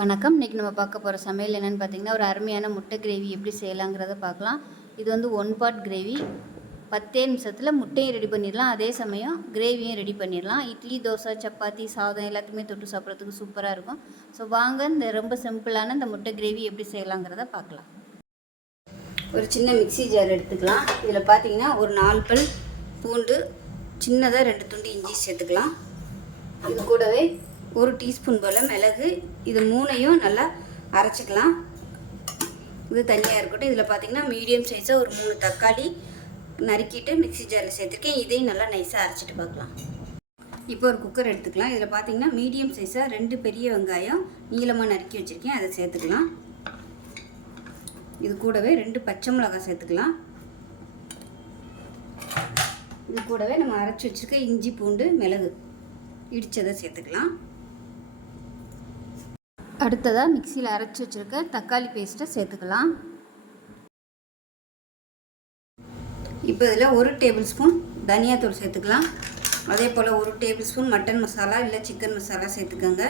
வணக்கம். இன்றைக்கி நம்ம பார்க்க போகிற சமையல் என்னென்னு பார்த்தீங்கன்னா ஒரு அருமையான முட்டை கிரேவி எப்படி செய்யலாங்கிறத பார்க்கலாம். இது வந்து ஒன் பார்ட் கிரேவி பத்தே நிமிஷத்தில் முட்டையும் ரெடி பண்ணிடலாம். அதே சமயம் கிரேவியும் ரெடி பண்ணிடலாம். இட்லி தோசை சப்பாத்தி சாதம் எல்லாத்துக்குமே தொட்டு சாப்பிட்றதுக்கு சூப்பராக இருக்கும். ஸோ வாங்க இந்த ரொம்ப சிம்பிளான இந்த முட்டை கிரேவி எப்படி செய்யலாங்கிறத பார்க்கலாம். ஒரு சின்ன மிக்ஸி ஜார் எடுத்துக்கலாம். இதில் பார்த்தீங்கன்னா ஒரு நாலு பல் பூண்டு சின்னதாக ரெண்டு துண்டு இஞ்சி சேர்த்துக்கலாம். இது கூடவே ஒரு டீஸ்பூன் போல் மிளகு இது மூணையும் நல்லா அரைச்சிக்கலாம். இது தனியாக இருக்கட்டும். இதில் பார்த்தீங்கன்னா மீடியம் சைஸாக ஒரு மூணு தக்காளி நறுக்கிட்டு மிக்ஸி ஜாரில் சேர்த்துருக்கேன். இதையும் நல்லா நைஸாக அரைச்சிட்டு பார்க்கலாம் இப்போ ஒரு குக்கர் எடுத்துக்கலாம். இதில் பார்த்தீங்கன்னா மீடியம் சைஸாக ரெண்டு பெரிய வெங்காயம் நீளமாக நறுக்கி வச்சுருக்கேன். அதை சேர்த்துக்கலாம். இது கூடவே ரெண்டு பச்சை மிளகாய் சேர்த்துக்கலாம். இது கூடவே நம்ம அரைச்சி வச்சுருக்க இஞ்சி பூண்டு மிளகு. இடித்ததை சேர்த்துக்கலாம். அடுத்ததாக மிக்சியில் அரைச்சி வச்சுருக்க தக்காளி பேஸ்ட்டை சேர்த்துக்கலாம். இப்போ இதில் ஒரு டேபிள் ஸ்பூன் தனியாத்தூள் சேர்த்துக்கலாம். அதே போல் ஒரு டேபிள் ஸ்பூன் மட்டன் மசாலா இல்லை சிக்கன் மசாலா சேர்த்துக்கோங்க.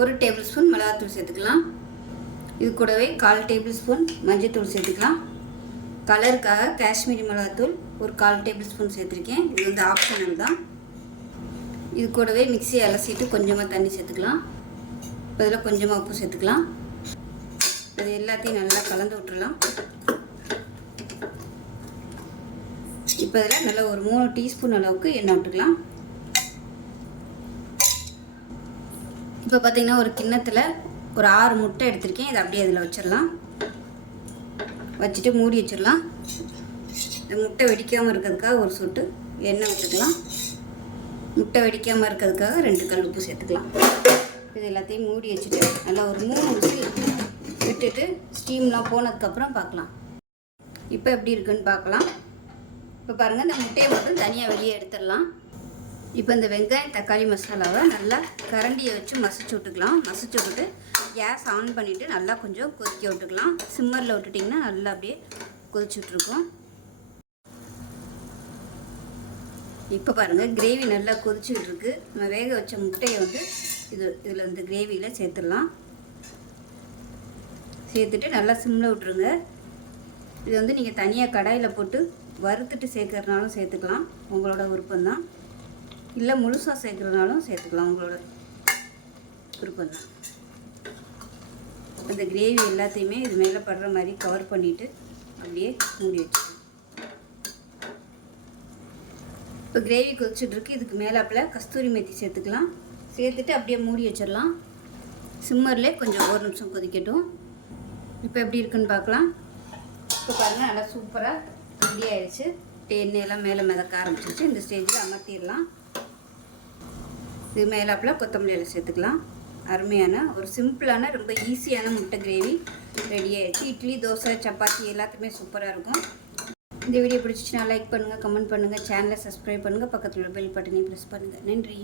ஒரு டேபிள் ஸ்பூன் மிளகாத்தூள் சேர்த்துக்கலாம். இது கூடவே கால் டேபிள் ஸ்பூன் மஞ்சள்தூள் சேர்த்துக்கலாம். கலருக்காக காஷ்மீரி மிளகாத்தூள் ஒரு கால் டேபிள் ஸ்பூன் சேர்த்துருக்கேன். இது வந்து ஆப்ஷனல் தான். இது கூடவே மிக்சியை அலசிட்டு கொஞ்சமாக தண்ணி சேர்த்துக்கலாம். இப்போ இதில் கொஞ்சமாக உப்பு சேர்த்துக்கலாம். அது எல்லாத்தையும் நல்லா கலந்து விட்டுடலாம் இப்போ இதில் நல்லா ஒரு மூணு டீஸ்பூன் அளவுக்கு எண்ணெய் விட்டுக்கலாம். இப்போ பார்த்தீங்கன்னா ஒரு கிண்ணத்தில் ஒரு ஆறு முட்டை எடுத்திருக்கேன். இதை அப்படியே அதில் வச்சிடலாம். வச்சுட்டு மூடி வச்சிடலாம். இந்த முட்டை வெடிக்காமல் இருக்கிறதுக்காக ஒரு சொட்டு எண்ணெய் விட்டுக்கலாம். முட்டை வெடிக்காமல் இருக்கிறதுக்காக ரெண்டு கல் உப்பு சேர்த்துக்கலாம். இது எல்லாத்தையும் மூடி வச்சுட்டு நல்லா ஒரு மூணு விசில் விட்டுட்டு ஸ்டீம்லாம் போனதுக்கப்புறம் பார்க்கலாம். இப்போ எப்படி இருக்குன்னு பார்க்கலாம். இப்போ பாருங்கள் இந்த முட்டையை மட்டும் தனியாக வெளியே எடுத்துடலாம். இப்போ இந்த வெங்காயம் தக்காளி மசாலாவை நல்லா கரண்டியை வச்சு மசிச்சு விட்டுக்கலாம். மசிச்சு விட்டுட்டு கேஸ் ஆன் பண்ணிவிட்டு நல்லா கொஞ்சம் கொதிக்க விட்டுக்கலாம். சிம்மரில் விட்டுட்டிங்கன்னா நல்லா அப்படியே கொதிச்சுட்ருக்கோம் இப்போ பாருங்கள் கிரேவி நல்லா கொதிச்சுக்கிட்டு நம்ம வேக வச்ச முட்டையை வந்து இது இதில் இந்த கிரேவியில் சேர்த்துடலாம். சேர்த்துட்டு நல்லா சிம்மில் விட்ருங்க இது வந்து நீங்கள் தனியாக கடாயில் போட்டு வறுத்துட்டு சேர்க்குறதுனாலும் சேர்த்துக்கலாம். உங்களோட விருப்பம்தான். இல்லை முழுசாக சேர்க்குறதுனாலும் சேர்த்துக்கலாம். உங்களோட விருப்பம்தான். அந்த கிரேவி எல்லாத்தையுமே இது மேலே படுற மாதிரி கவர் பண்ணிவிட்டு அப்படியே மூடி வச்சிடலாம் இப்போ கிரேவி கொதிச்சுட்ருக்கு. இதுக்கு மேலாப்பில் கஸ்தூரி மெத்தி சேர்த்துக்கலாம். சேர்த்துட்டு அப்படியே மூடி வச்சிடலாம். சிம்மரில் கொஞ்சம் ஒரு நிமிஷம் கொதிக்கட்டும். இப்போ எப்படி இருக்குன்னு பார்க்கலாம். இப்போ பாருங்கள் நல்லா சூப்பராக ரெடி ஆயிடுச்சு. இப்போ எண்ணெயெல்லாம் மேலே மிதக்க ஆரம்பிச்சிருச்சு. இந்த ஸ்டேஜில் அமர்த்திடலாம். இது மேலாப்பில் கொத்தமல்லியில் சேர்த்துக்கலாம். அருமையான ஒரு சிம்பிளான ரொம்ப ஈஸியான முட்டை கிரேவி ரெடி ஆகிடுச்சு இட்லி தோசை சப்பாத்தி எல்லாத்துக்குமே சூப்பராக இருக்கும். இந்த வீடியோ பிடிச்சிச்சுன்னா லைக் பண்ணுங்கள் கமெண்ட் பண்ணுங்கள் சேனலை சப்ஸ்கிரைப் பண்ணுங்கள் பக்கத்தில் உள்ள பெல் பட்டனையும் ப்ரெஸ் பண்ணுங்கள் நன்றி.